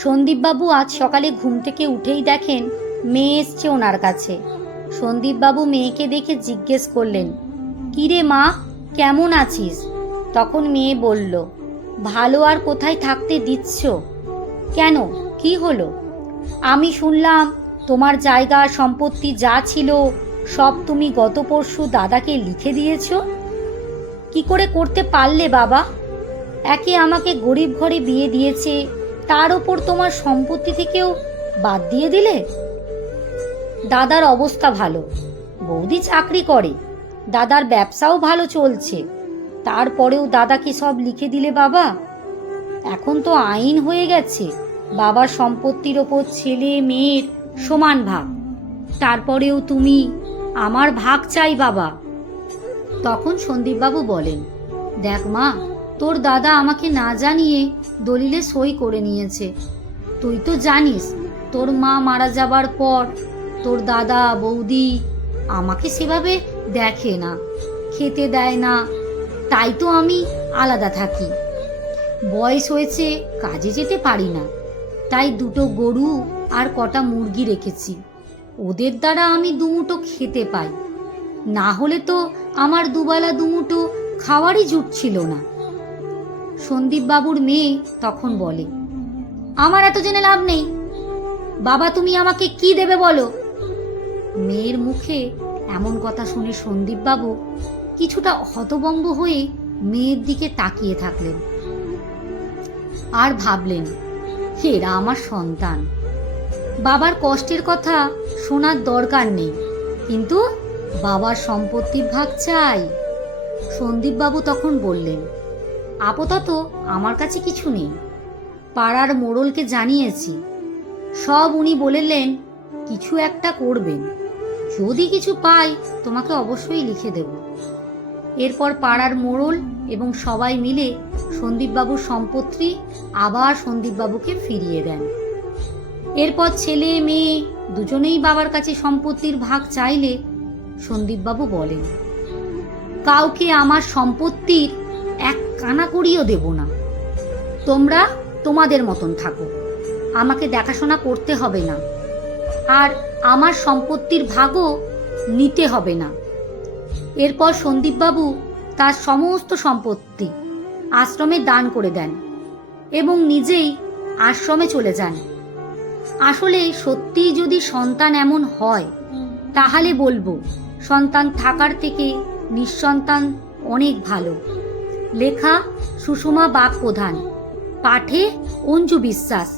সন্দীপবাবু আজ সকালে ঘুম থেকে উঠেই দেখেন মেয়ে এসছে ওনার কাছে। সন্দীপবাবু মেয়েকে দেখে জিজ্ঞেস করলেন, কিরে মা, কেমন আছিস? তখন মেয়ে বলল, ভালো আর কোথায় থাকতে দিচ্ছ? কেন, কি হলো? আমি শুনলাম তোমার জায়গা সম্পত্তি যা ছিল সব তুমি গত পরশু দাদাকে লিখে দিয়েছ। কি করে করতে পারলে বাবা? একে আমাকে গরিব ঘরে বিয়ে দিয়েছে, তার ওপর তোমার সম্পত্তি থেকেও বাদ দিয়ে দিলে। দাদার অবস্থা ভালো, বৌদি চাকরি করে, দাদার ব্যবসাও ভালো চলছে, তারপরেও দাদাকে সব লিখে দিলে বাবা? এখন তো আইন হয়ে গেছে, বাবার সম্পত্তির ওপর ছেলে মেয়ের সমান ভাগ, তারপরেও তুমি আমার ভাগ চাই বাবা। তখন সন্দীপবাবু বলেন, দেখ মা, তোর দাদা আমাকে না জানিয়ে দলিলে সই করে নিয়েছে। তুই তো জানিস তোর মা মারা যাবার পর তোর দাদা বৌদি আমাকে সেভাবে দেখে না, খেতে দেয় না, তাই তো আমি আলাদা থাকি। বয়স হয়েছে, কাজে যেতে পারি না, তাই দুটো গরু আর কটা মুরগি রেখেছি, ওদের দ্বারা আমি দুমুটো খেতে পাই, না হলে তো আমার দুবেলা দুমুটো খাওয়ারই জুটছিল না। সন্দীপবাবুর মেয়ে তখন বলে, আমার এত জেনে লাভ নেই, বাবা তুমি আমাকে কি দেবে বলো? মেয়ের মুখে এমন কথা শুনে সন্দীপবাবু কিছুটা হতভম্ব হয়ে মেয়ের দিকে তাকিয়ে থাকলেন আর ভাবলেন, এরা আমার সন্তান, বাবার কষ্টের কথা শোনার দরকার নেই, কিন্তু বাবার সম্পত্তির ভাগ চাই। সন্দীপবাবু তখন বললেন, আপাতত আমার কাছে কিছু নেই, পাড়ার মোড়লকে জানিয়েছি, সব উনি বললেন কিছু একটা করবেন, যদি কিছু পাই তোমাকে অবশ্যই লিখে দেব। এরপর পাড়ার মোড়ল এবং সবাই মিলে সন্দীপবাবুর সম্পত্তি আবার সন্দীপবাবুকে ফিরিয়ে দেন। এরপর ছেলে মেয়ে দুজনেই বাবার কাছে সম্পত্তির ভাগ চাইলে সন্দীপবাবু বলেন, কাউকে আমার সম্পত্তির এক কানা করিও দেব না, তোমরা তোমাদের মতন থাকো, আমাকে দেখাশোনা করতে হবে না, আর আমার সম্পত্তির ভাগও নিতে হবে না। এরপর সন্দীপবাবু তার সমস্ত সম্পত্তি আশ্রমে দান করে দেন এবং নিজেই আশ্রমে চলে যান। আসলে সত্যিই যদি সন্তান এমন হয় তাহলে বলবো, সন্তান থাকার থেকে নিঃসন্তান অনেক ভালো। লেখা সুষমা বাগ প্রধান, পাঠে অঞ্জু বিশ্বাস।